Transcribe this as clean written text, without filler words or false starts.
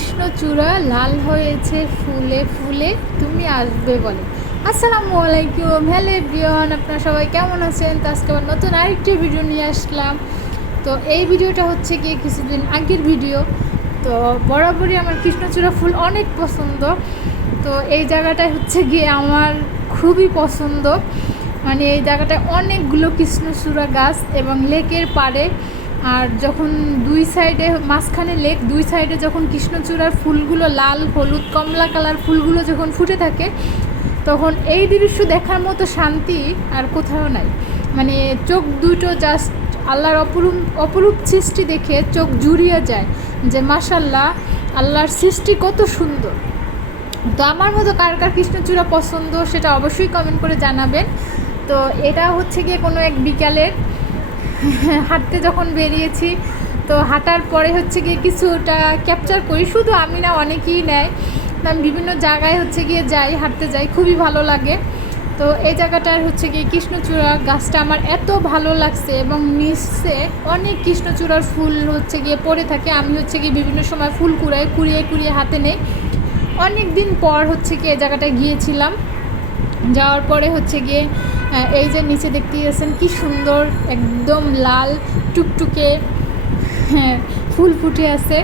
কৃষ্ণচূড়া লাল হয়েছে ফুলে ফুলে, তুমি আসবে বলে। আসসালামু আলাইকুম, হ্যালো এভরিওয়ান, আপনারা সবাই কেমন আছেন? তো আজকে আবার নতুন আরেকটি ভিডিও নিয়ে আসলাম। তো এই ভিডিওটা হচ্ছে গিয়ে কিছুদিন আগের ভিডিও। তো বরাবরই আমার কৃষ্ণচূড়া ফুল অনেক পছন্দ। তো এই জায়গাটায় হচ্ছে গিয়ে আমার খুবই পছন্দ, মানে এই জায়গাটায় অনেকগুলো কৃষ্ণচূড়া গাছ এবং লেকের পাড়ে। আর যখন দুই সাইডে, মাঝখানে লেক, দুই সাইডে যখন কৃষ্ণচূড়ার ফুলগুলো লাল হলুদ কমলা কালার ফুলগুলো যখন ফুটে থাকে, তখন এই দৃশ্য দেখার মতো শান্তি আর কোথাও নাই। মানে চোখ দুটো জাস্ট আল্লাহর অপরূপ অপরূপ সৃষ্টি দেখে চোখ জুড়িয়ে যায় যে মাশাল্লাহ, আল্লাহর সৃষ্টি কত সুন্দর। তো আমার মতো কার কার কৃষ্ণচূড়া পছন্দ সেটা অবশ্যই কমেন্ট করে জানাবেন। তো এটা হচ্ছে গিয়ে কোনো এক বিকালের হাঁটতে যখন বেরিয়েছি, তো হাঁটার পরে হচ্ছে গিয়ে কিছুটা ক্যাপচার করি, শুধু আমি না, অনেকেই নেয়। আমি বিভিন্ন জায়গায় হচ্ছে গিয়ে যাই, হাঁটতে যাই, খুবই ভালো লাগে। তো এই জায়গাটার হচ্ছে গিয়ে কৃষ্ণচূড়া গাছটা আমার এত ভালো লাগছে এবং নিচে অনেক কৃষ্ণচূড়ার ফুল হচ্ছে গিয়ে পড়ে থাকে। আমি হচ্ছে গিয়ে বিভিন্ন সময় ফুল কুড়িয়ে কুড়িয়ে হাতে নেই। অনেক দিন পর হচ্ছে গিয়ে এই জায়গাটায় গিয়েছিলাম। যাওয়ার পরে হচ্ছে গিয়ে এই যে নিচে দেখতে গেছেন কি সুন্দর একদম লাল টুকটুকে ফুল ফুটে আছে।